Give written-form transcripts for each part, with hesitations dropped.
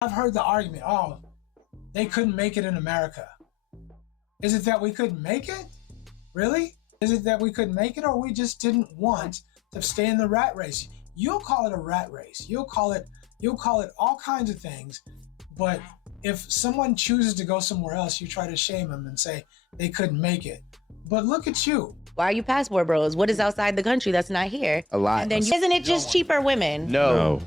I've heard the argument, oh, they couldn't make it in America. Is it that we couldn't make it? Really? Is it that we couldn't make it, or we just didn't want to stay in the rat race? You'll call it a rat race. You'll call it all kinds of things. But if someone chooses to go somewhere else, you try to shame them and say they couldn't make it. But look at you. Why are you passport bros? What is outside the country that's not here? A lot. And then isn't it just cheaper women? No.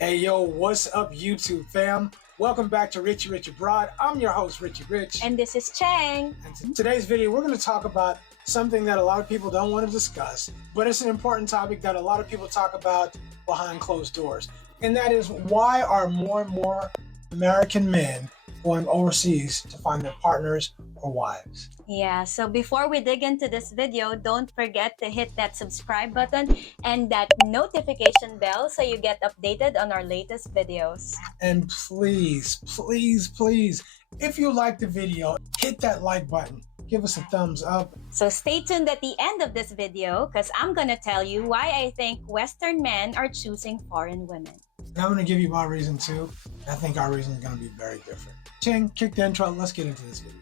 Hey, yo, what's up, YouTube fam? Welcome back to Richie Rich Abroad. I'm your host, Richie Rich. And this is Chang. And in today's video, we're going to talk about something that a lot of people don't want to discuss, but it's an important topic that a lot of people talk about behind closed doors. And that is, why are more and more American men going overseas to find their partners or wives? Yeah, so before we dig into this video, don't forget to hit that subscribe button and that notification bell so you get updated on our latest videos. And please, please, please, if you like the video, hit that like button. Give us a thumbs up. So stay tuned at the end of this video because I'm going to tell you why I think Western men are choosing foreign women. And I'm going to give you my reason too. I think our reason is going to be very different. Ching, kick the intro. Let's get into this video.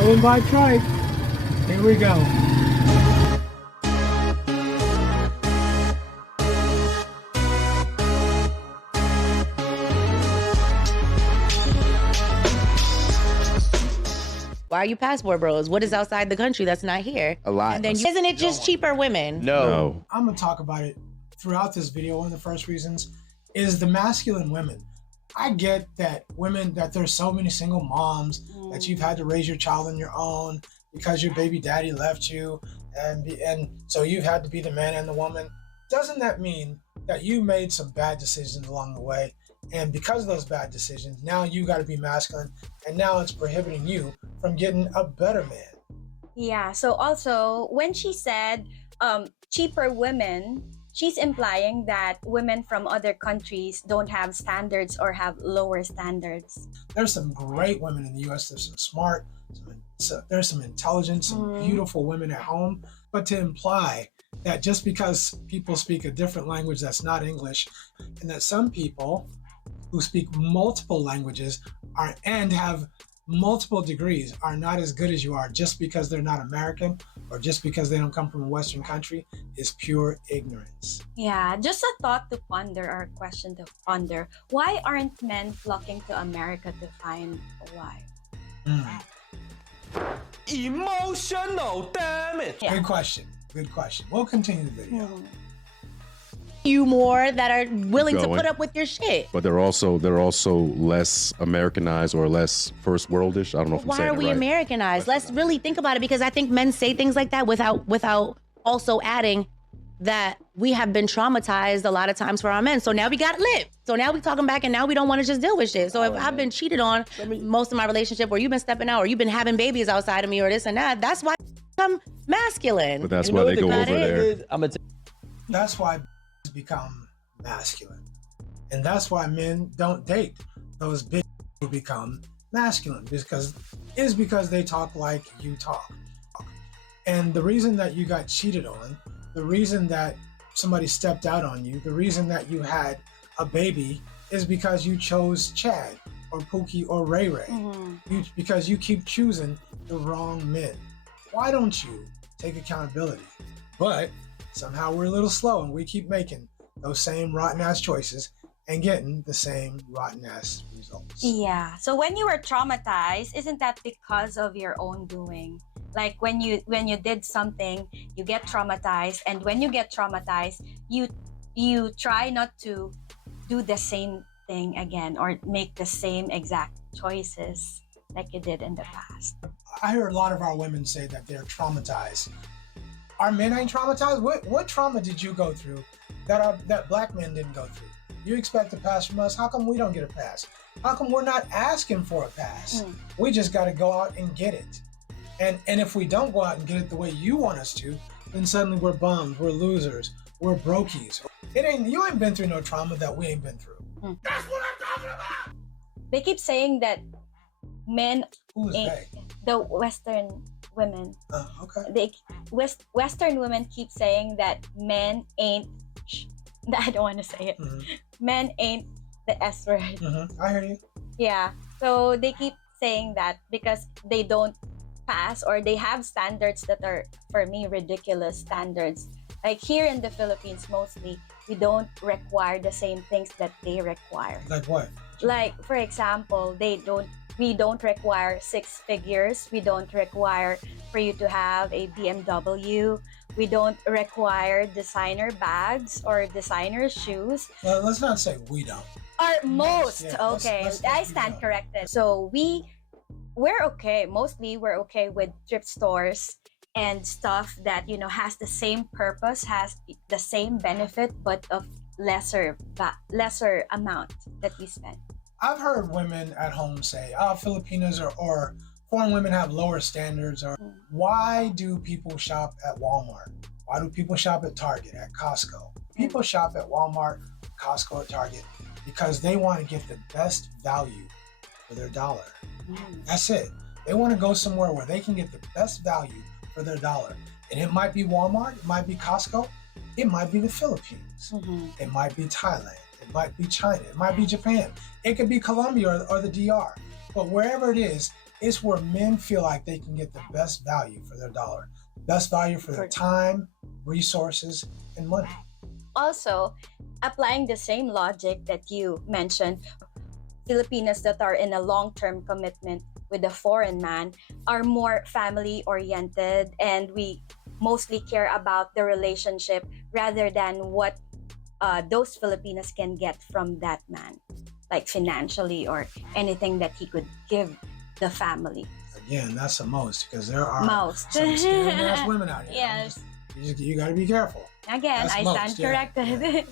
Rolling by trike. Here we go. Why are you passport bros? What is outside the country that's not here? A lot. And then isn't it just cheaper women? No. I'm going to talk about it throughout this video. One of the first reasons is the masculine women. I get that women, that there's so many single moms that you've had to raise your child on your own because your baby daddy left you, and so you've had to be the man and the woman. Doesn't that mean that you made some bad decisions along the way, and because of those bad decisions, now you got to be masculine, and now it's prohibiting you from getting a better man? Yeah, so also when she said cheaper women, she's implying that women from other countries don't have standards or have lower standards. There's some great women in the U.S. There's some smart, there's some intelligent, some beautiful women at home. But to imply that just because people speak a different language that's not English, and that some people who speak multiple languages and have multiple degrees are not as good as you are just because they're not American or just because they don't come from a Western country is pure ignorance. Yeah, just a thought to ponder or a question to ponder. Why aren't men flocking to America to find a wife? Emotional, damn it. Yeah. Good question. Good question. We'll continue the video. You more that are willing to Going. put up with your shit. But they're also less Americanized or less first worldish. I don't know if I'm Why saying are it we right. Americanized? Let's really think about it, because I think men say things like that without also adding that we have been traumatized a lot of times for our men. So now we got lit. So now we talking back and now we don't want to just deal with shit. So if I've been cheated on most of my relationship, or you've been stepping out, or you've been having babies outside of me, or this and that, that's why I'm masculine. But that's why they go over there. That's why become masculine. And that's why men don't date those big who become masculine, because they talk like you talk. And the reason that you got cheated on, the reason that somebody stepped out on you, the reason that you had a baby is because you chose Chad or Pookie or Ray Ray. Because you keep choosing the wrong men. Why don't you take accountability? But somehow we're a little slow and we keep making those same rotten ass choices and getting the same rotten ass results. Yeah, so when you were traumatized, isn't that because of your own doing? Like when you did something, you get traumatized, and when you get traumatized, you try not to do the same thing again or make the same exact choices like you did in the past. I hear a lot of our women say that they're traumatized. Our men ain't traumatized? What trauma did you go through that black men didn't go through? You expect a pass from us? How come we don't get a pass? How come we're not asking for a pass? We just got to go out and get it. And if we don't go out and get it the way you want us to, then suddenly we're bums, we're losers, we're brokies. You ain't been through no trauma that we ain't been through. That's what I'm talking about. They keep saying that men Who is ain't, they? the Western women. Okay. Western women keep saying that men ain't. I don't want to say it. Men ain't the S word. I hear you. Yeah. So they keep saying that because they don't pass, or they have standards that are, for me, ridiculous standards. Like here in the Philippines, mostly, we don't require the same things that they require. Like what? Like, for example, we don't require 6 figures. We don't require for you to have a BMW. We don't require designer bags or designer shoes. Well, let's not say we don't. Or most. Yeah, Okay, let's I be stand real. corrected. So we're okay. Mostly we're okay with thrift stores and stuff that, has the same purpose, has the same benefit, but of lesser amount that we spend. I've heard women at home say, "Oh, Filipinas or foreign women have lower standards." Or why do people shop at Walmart? Why do people shop at Target, at Costco? People shop at Walmart, Costco, or Target because they want to get the best value for their dollar. That's it. They want to go somewhere where they can get the best value for their dollar. And it might be Walmart, it might be Costco, it might be the Philippines, it might be Thailand, it might be China, it might be Japan, it could be Colombia or the DR. But wherever it is, it's where men feel like they can get the best value for their dollar, best value for their time, resources, and money. Also, applying the same logic that you mentioned, Filipinas that are in a long-term commitment with a foreign man are more family-oriented, and we mostly care about the relationship rather than what those Filipinas can get from that man, like financially or anything that he could give the family. Again, that's the most, because there are Most. some scary-ass women out here. Yes. You got to be careful. Again, That's I most, stand yeah. corrected. Yeah.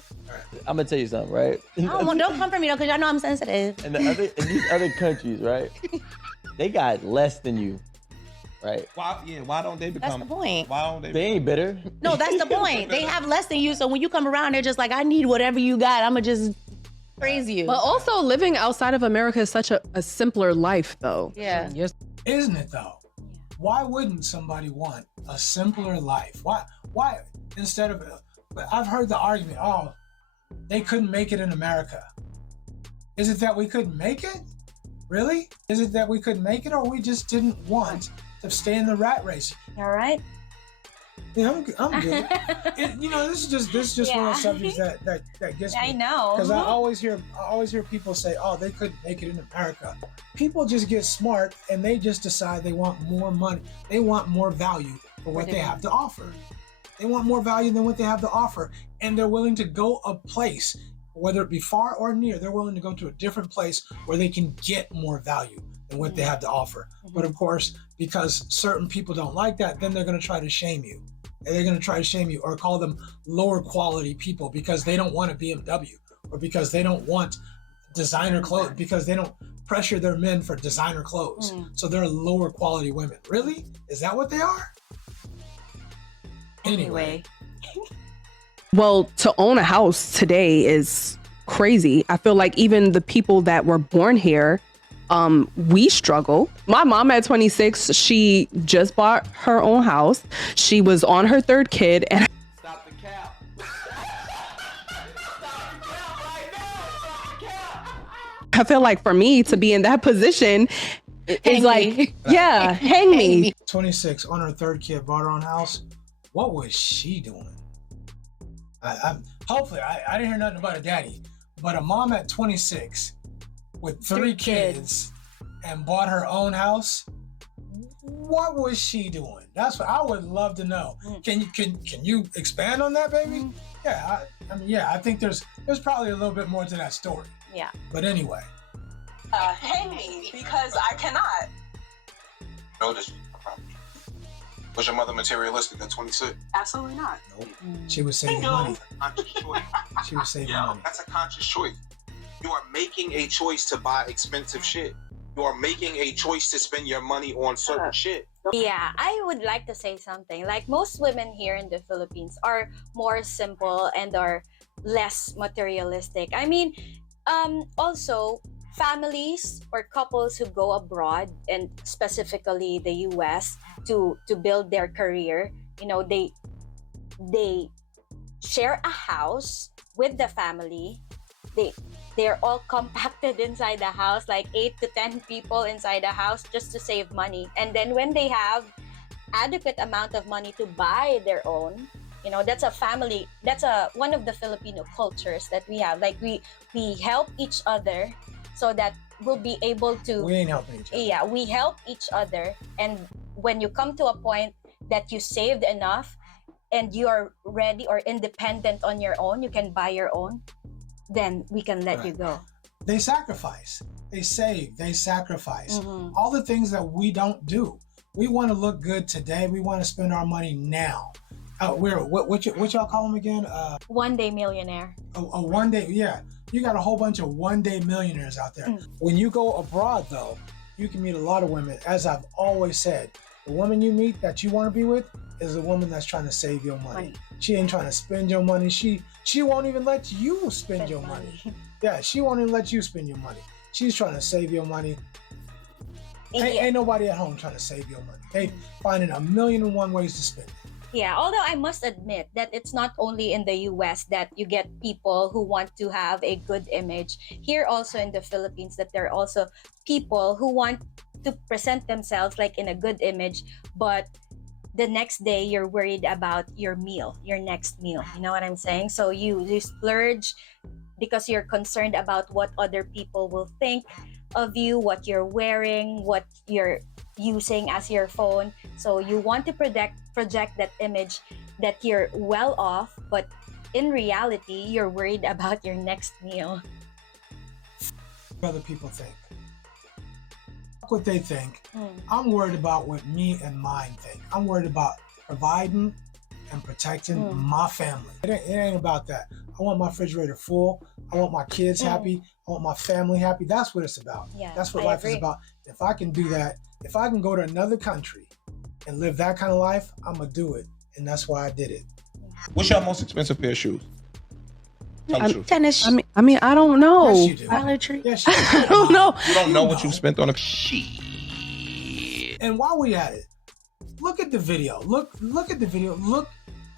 I'm gonna tell you something, right? Don't come for me though, because y'all know I'm sensitive. In these other countries, right? They got less than you, right? Why don't they become? That's the point. Why don't they? They ain't bitter. No, that's the point. They have less than you, so when you come around, they're just like, I need whatever you got. I'ma just praise you. But also living outside of America is such a simpler life, though. Yeah. Yes. Isn't it though? Why wouldn't somebody want a simpler life? Why instead of, I've heard the argument, oh, they couldn't make it in America. Is it that we couldn't make it? Really? Is it that we couldn't make it, or we just didn't want to stay in the rat race? All right. Yeah, I'm good. This is just one of the subjects that gets me. I know. Because I always hear people say, "Oh, they couldn't make it in America." People just get smart and they just decide they want more money. They want more value for what they have to offer. They want more value than what they have to offer, and they're willing to go a place, whether it be far or near. They're willing to go to a different place where they can get more value than what they have to offer. But of course, because certain people don't like that, then they're going to try to shame you. And they're going to try to shame you or call them lower quality people because they don't want a BMW, or because they don't want designer clothes, because they don't pressure their men for designer clothes. So they're lower quality women. Really? Is that what they are? Anyway. Well, to own a house today is crazy. I feel like even the people that were born here, we struggle. My mom at 26, she just bought her own house. She was on her third kid, and Stop the cap. Stop the cap right now. Stop the cap. I feel like for me to be in that position is like, yeah, hang me. 26, on her third kid, bought her own house. What was she doing? Hopefully, I didn't hear nothing about a daddy, but a mom at 26 with three kids and bought her own house. What was she doing? That's what I would love to know. Can you expand on that, baby? Yeah, I think there's probably a little bit more to that story. Yeah. But anyway. Hang me because I cannot. No, this. Was your mother materialistic at 26? Absolutely not. Nope. She was saving money. Conscious choice. She was saving money. That's a conscious choice. You are making a choice to buy expensive shit. You are making a choice to spend your money on certain shit. Yeah, I would like to say something. Like, most women here in the Philippines are more simple and are less materialistic. I mean, also, families or couples who go abroad, and specifically the US, to build their career, they share a house with the family. they're all compacted inside the house, like 8 to 10 people inside the house just to save money. And then when they have adequate amount of money to buy their own, you know, that's one of the Filipino cultures that we have. Like we help each other so that we'll be able to. We ain't helping each other. Yeah, we help each other. And when you come to a point that you saved enough and you're ready or independent on your own, you can buy your own, then we can let you go. They sacrifice, they save, they sacrifice. Mm-hmm. All the things that we don't do. We want to look good today. We want to spend our money now. What y'all call them again? One day millionaire. A one day, yeah. You got a whole bunch of one day millionaires out there. When you go abroad, though, you can meet a lot of women. As I've always said, the woman you meet that you want to be with is a woman that's trying to save your money. She ain't trying to spend your money. She won't even let you spend your money. Yeah, she won't even let you spend your money. She's trying to save your money. Ain't nobody at home trying to save your money. They finding 1,000,001 ways to spend it. Yeah, although I must admit that it's not only in the US that you get people who want to have a good image. Here also in the Philippines, that there are also people who want to present themselves like in a good image, but the next day you're worried about your next meal. You know what I'm saying? So you splurge because you're concerned about what other people will think of you, what you're wearing, what you're using as your phone. So you want to project that image that you're well off, but in reality, you're worried about your next meal. What other people think. What they think. I'm worried about what me and mine think. I'm worried about providing and protecting my family. It ain't about that. I want my refrigerator full. I want my kids happy. I want my family happy. That's what it's about. Yeah, that's what I life agree. is about. If I can do that, if I can go to another country and live that kind of life, I'm going to do it. And that's why I did it. What's your most expensive pair of shoes? Tell the truth. Tennis. I mean, I don't know. Yes, you do. Dollar Tree. Yes, you do. I don't know. You don't know what you spent on a shit. And while we at it, look at the video. Look at the video. Look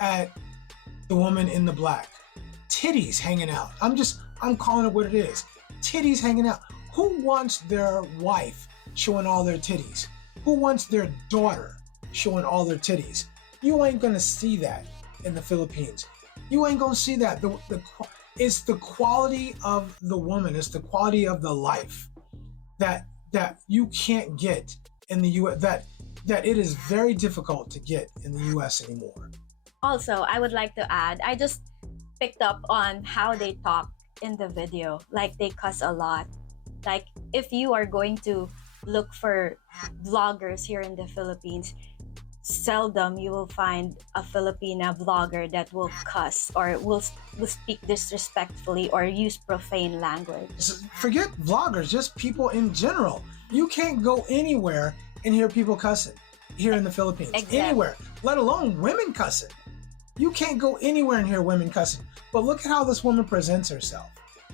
at the woman in the black. Titties hanging out. I'm calling it what it is. Titties hanging out. Who wants their wife showing all their titties? Who wants their daughter showing all their titties? You ain't gonna see that in the Philippines. You ain't gonna see that. It's the quality of the woman. It's the quality of the life that you can't get in the U.S. That it is very difficult to get in the U.S. anymore. Also, I would like to add, I just picked up on how they talk in the video. Like they cuss a lot. Like if you are going to look for vloggers here in the Philippines, seldom you will find a Filipina vlogger that will cuss or will speak disrespectfully or use profane language. Forget vloggers, just people in general. You can't go anywhere and hear people cussing here in the Philippines. Exactly. Anywhere, let alone women cussing. You can't go anywhere and hear women cussing. But look at how this woman presents herself,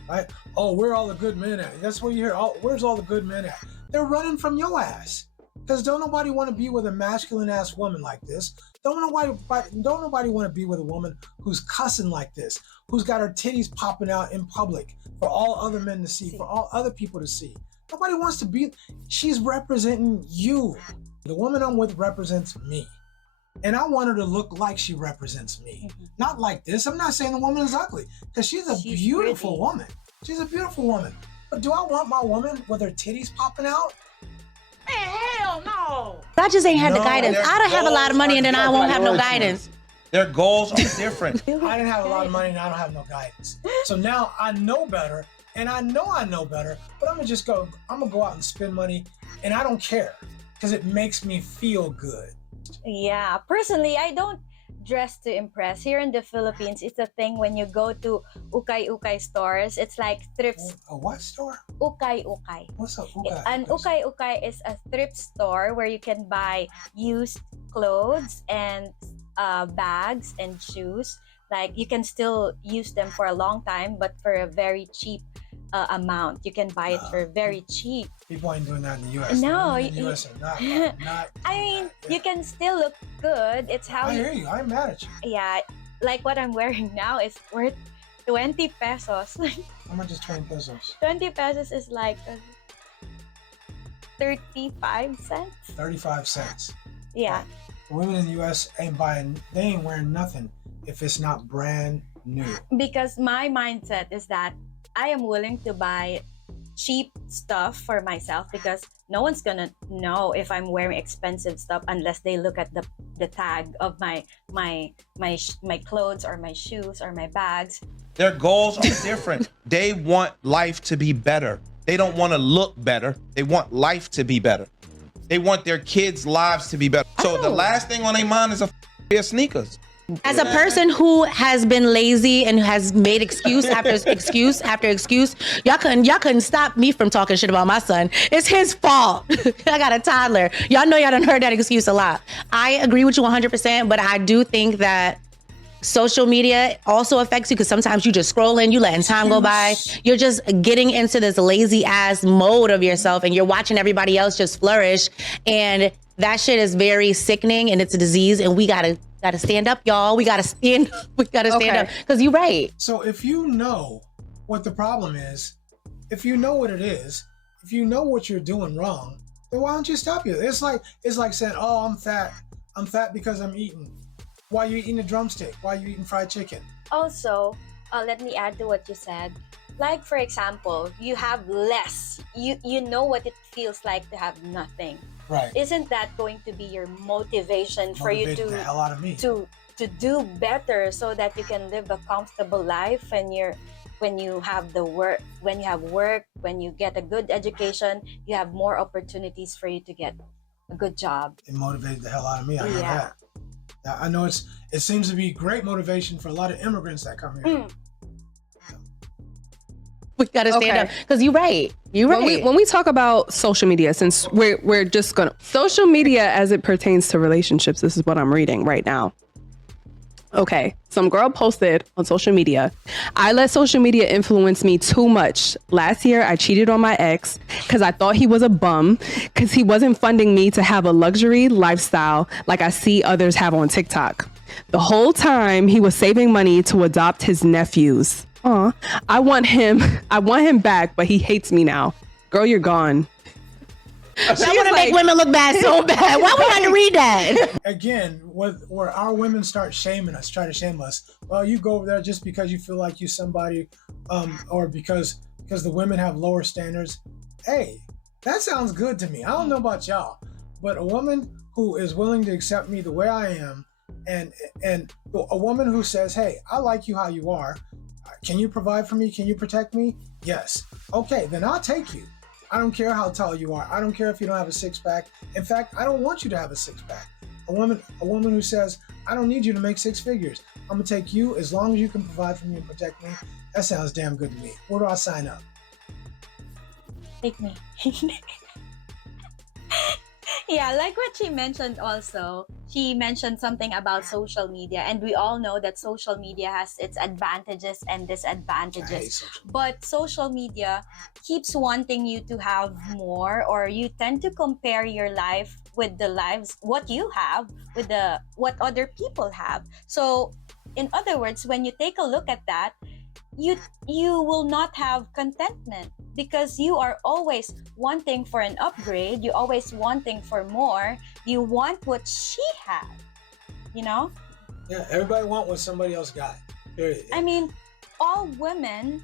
right? Oh, where are all the good men at? That's where you hear, oh, where's all the good men at? They're running from your ass. Because don't nobody want to be with a masculine ass woman like this. Don't nobody want to be with a woman who's cussing like this, who's got her titties popping out in public for all other men to see, for all other people to see. Nobody wants to be. She's representing you. The woman I'm with represents me. And I want her to look like she represents me. Not like this. I'm not saying the woman is ugly, because she's a beautiful pretty. woman. She's a beautiful woman. But do I want my woman with her titties popping out? Man, hell no. I just ain't had the guidance. their I don't have a lot of money and then I won't have no guidance. Their goals are different. I didn't have a lot of money and I don't have no guidance. So now I know better, and I know better, but I'm gonna go out and spend money, and I don't care because it makes me feel good. Yeah, personally, I don't dress to impress. Here in the Philippines, it's a thing when you go to ukay-ukay stores. It's like thrift. A what store? Ukay-ukay. What's up, ukay? An ukay-ukay is a thrift store where you can buy used clothes and bags and shoes. Like you can still use them for a long time, but for a very cheap amount. You can buy it for very cheap. People ain't doing that in the U.S. No, in the U.S. are not. I mean, you can still look good. It's how I hear you. I'm mad at you. Yeah, like what I'm wearing now is worth 20 pesos. How much is 20 pesos? 20 pesos is like 35 cents. 35 cents. Yeah. Women in the U.S. they ain't wearing nothing if it's not brand new. Because my mindset is that I am willing to buy cheap stuff for myself because no one's gonna know if I'm wearing expensive stuff unless they look at the tag of my clothes or my shoes or my bags. Their goals are different. They want life to be better. They don't want to look better. They want life to be better. They want their kids' lives to be better. So the last thing on their mind is a pair of sneakers. As a person who has been lazy and has made excuse after excuse after excuse, y'all couldn't stop me from talking shit about my son. It's his fault. I got a toddler. Y'all know y'all done heard that excuse a lot. I agree with you 100%, but I do think that social media also affects you because sometimes you just scrolling, you letting time go by. You're just getting into this lazy ass mode of yourself and you're watching everybody else just flourish. And that shit is very sickening and it's a disease and we gotta stand up, y'all. We gotta stand up because you're right. So if you know what the problem is, if you know what it is, if you know what you're doing wrong, then why don't you stop it? It's like saying, oh, I'm fat because I'm eating. Why are you eating a drumstick? Why are you eating fried chicken? Also, let me add to what you said. Like, for example, you have less. You know what it feels like to have nothing. Right. Isn't that going to be your motivation for you Motivate the hell out of me. to do better so that you can live a comfortable life when you have work, when you get a good education, you have more opportunities for you to get a good job. It motivated the hell out of me. I know Yeah. that. Now, I know it seems to be great motivation for a lot of immigrants that come here. We gotta stand up because you're right. You're right. When we talk about social media, since we're just gonna social media as it pertains to relationships, this is what I'm reading right now. Okay, some girl posted on social media, I let social media influence me too much. Last year, I cheated on my ex because I thought he was a bum because he wasn't funding me to have a luxury lifestyle like I see others have on TikTok. The whole time, he was saving money to adopt his nephews. I want him back, but he hates me now. Girl, you're gone. I want to make women look bad so bad. Why we had to read that? Again, where our women start shaming us, try to shame us. Well, you go over there just because you feel like you're somebody, or because the women have lower standards. Hey, that sounds good to me. I don't know about y'all, but a woman who is willing to accept me the way I am, and a woman who says, "Hey, I like you how you are. Can you provide for me? Can you protect me?" Yes. Okay, then I'll take you. I don't care how tall you are. I don't care if you don't have a six-pack. In fact, I don't want you to have a six-pack. A woman who says, I don't need you to make six figures. I'm gonna take you as long as you can provide for me and protect me. That sounds damn good to me. Where do I sign up? Take me. Yeah, like what she mentioned also. She mentioned something about social media, and we all know that social media has its advantages and disadvantages. But social media keeps wanting you to have more, or you tend to compare your life with the lives, what you have, with what other people have. So, in other words, when you take a look at that, you will not have contentment because you are always wanting for an upgrade. You always wanting for more. You want what she had, you know? Yeah, everybody want what somebody else got. Period. I mean, all women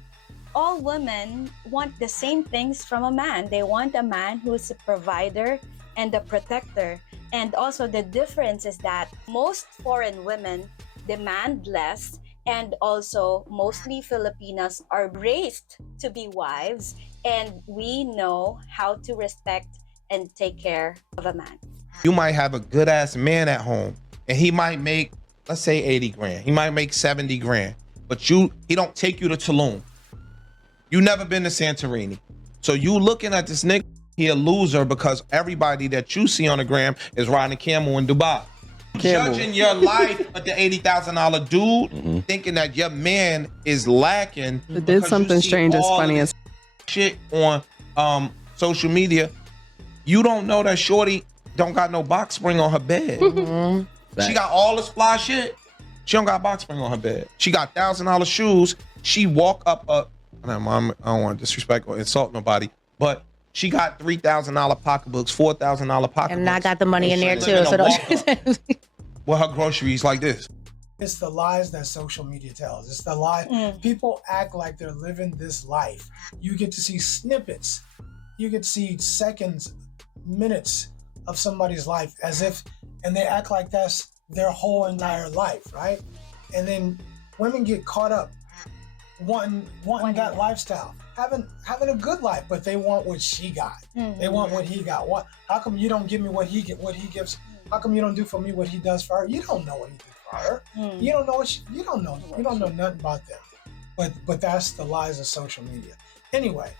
want the same things from a man. They want a man who's a provider and a protector. And also the difference is that most foreign women demand less, and also mostly Filipinas are raised to be wives, and we know how to respect and take care of a man. You might have a good ass man at home and he might make, let's say 80 grand. He might make 70 grand, but he don't take you to Tulum. You never been to Santorini. So you looking at this nigga, he a loser because everybody that you see on the gram is riding a camel in Dubai. Judging your life at the $80,000 dude, thinking that your man is lacking. It did something strange as funny as shit on social media. You don't know that shorty don't got no box spring on her bed. She got all this fly shit. She don't got box spring on her bed. She got $1,000 shoes She walk up I don't want to disrespect or insult nobody, but she got $3,000 pocketbooks, $4,000 pocketbooks. And I got the money in there she too. live So in a don't. walk-up with her groceries like this. It's the lies that social media tells. It's the lie. People act like they're living this life. You get to see snippets. You get to see seconds, minutes of somebody's life and they act like that's their whole entire life, right? And then women get caught up wanting that lifestyle, having a good life, but they want what she got. They want what he got. How come you don't give me what he gives? How come you don't do for me what he does for her? You don't know what he did for her. You don't know you don't know nothing about them. But that's the lies of social media. Anyway,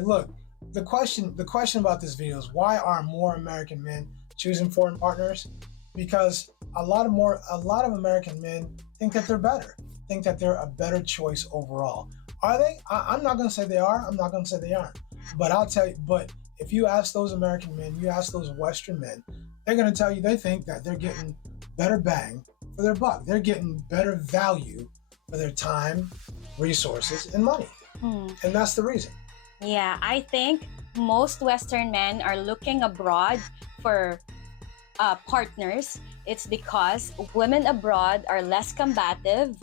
look, the question about this video is, why are more American men choosing foreign partners? Because a lot of American men think that they're better, think that they're a better choice overall. Are they? I'm not going to say they are. I'm not going to say they aren't. But I'll tell you, but if you ask those American men, you ask those Western men, they're going to tell you they think that they're getting better bang for their buck. They're getting better value for their time, resources, and money. And that's the reason. Yeah, I think most Western men are looking abroad for partners. It's because women abroad are less combative,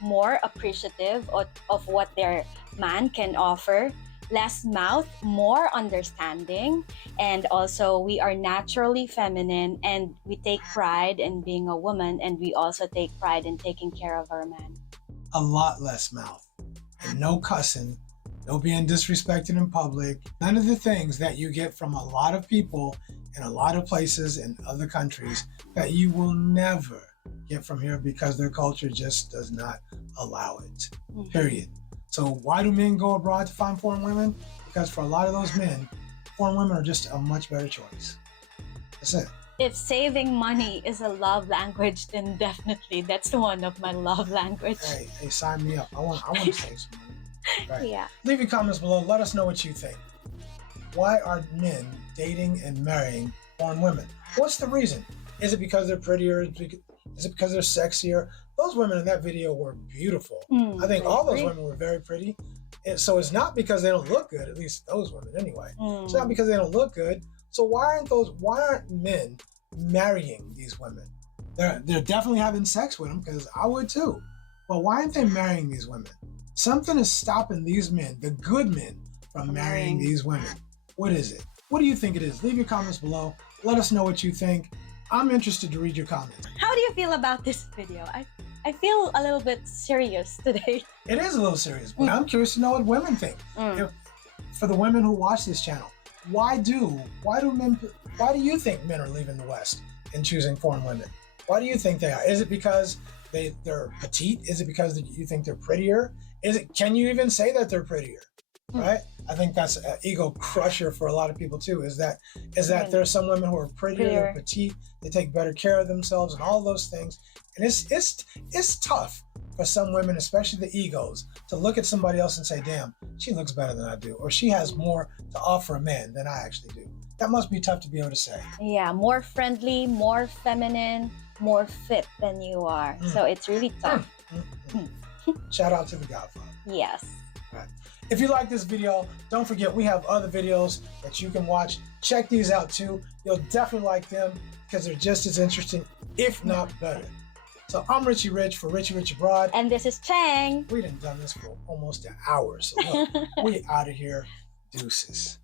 more appreciative of what their man can offer, less mouth, more understanding, and also we are naturally feminine and we take pride in being a woman, and we also take pride in taking care of our man. A lot less mouth, and no cussing, no being disrespected in public, none of the things that you get from a lot of people in a lot of places in other countries that you will never get from here because their culture just does not allow it, period. So why do men go abroad to find foreign women? Because for a lot of those men, foreign women are just a much better choice. That's it. If saving money is a love language, then definitely that's one of my love language. Hey, sign me up. I want to save some money. Right. Yeah. Leave your comments below. Let us know what you think. Why are men dating and marrying foreign women? What's the reason? Is it because they're prettier? Is it because they're sexier? Those women in that video were beautiful. I think all those women were very pretty. And so it's not because they don't look good, at least those women anyway. It's not because they don't look good. So why aren't men marrying these women? They're definitely having sex with them, because I would too. But why aren't they marrying these women? Something is stopping these men, the good men, from marrying these women. What is it? What do you think it is? Leave your comments below. Let us know what you think. I'm interested to read your comments. How do you feel about this video? I feel a little bit serious today. It is a little serious, but I'm curious to know what women think. For the women who watch this channel, why do you think men are leaving the West and choosing foreign women? Why do you think they are? Is it because they're petite? Is it because you think they're prettier? Can you even say that they're prettier? Right? I think that's an ego crusher for a lot of people too, is that there are some women who are prettier, they're petite, they take better care of themselves and all those things. And it's tough for some women, especially the egos, to look at somebody else and say, damn, she looks better than I do, or she has more to offer a man than I actually do. That must be tough to be able to say. Yeah, more friendly, more feminine, more fit than you are. So it's really tough. Shout out to the Godfather. Yes. Right. If you like this video, don't forget we have other videos that you can watch. Check these out too. You'll definitely like them because they're just as interesting, if not better. So I'm Richie Rich for Richie Rich Abroad. And this is Chang. We done this for almost an hour. So look, we out of here. Deuces.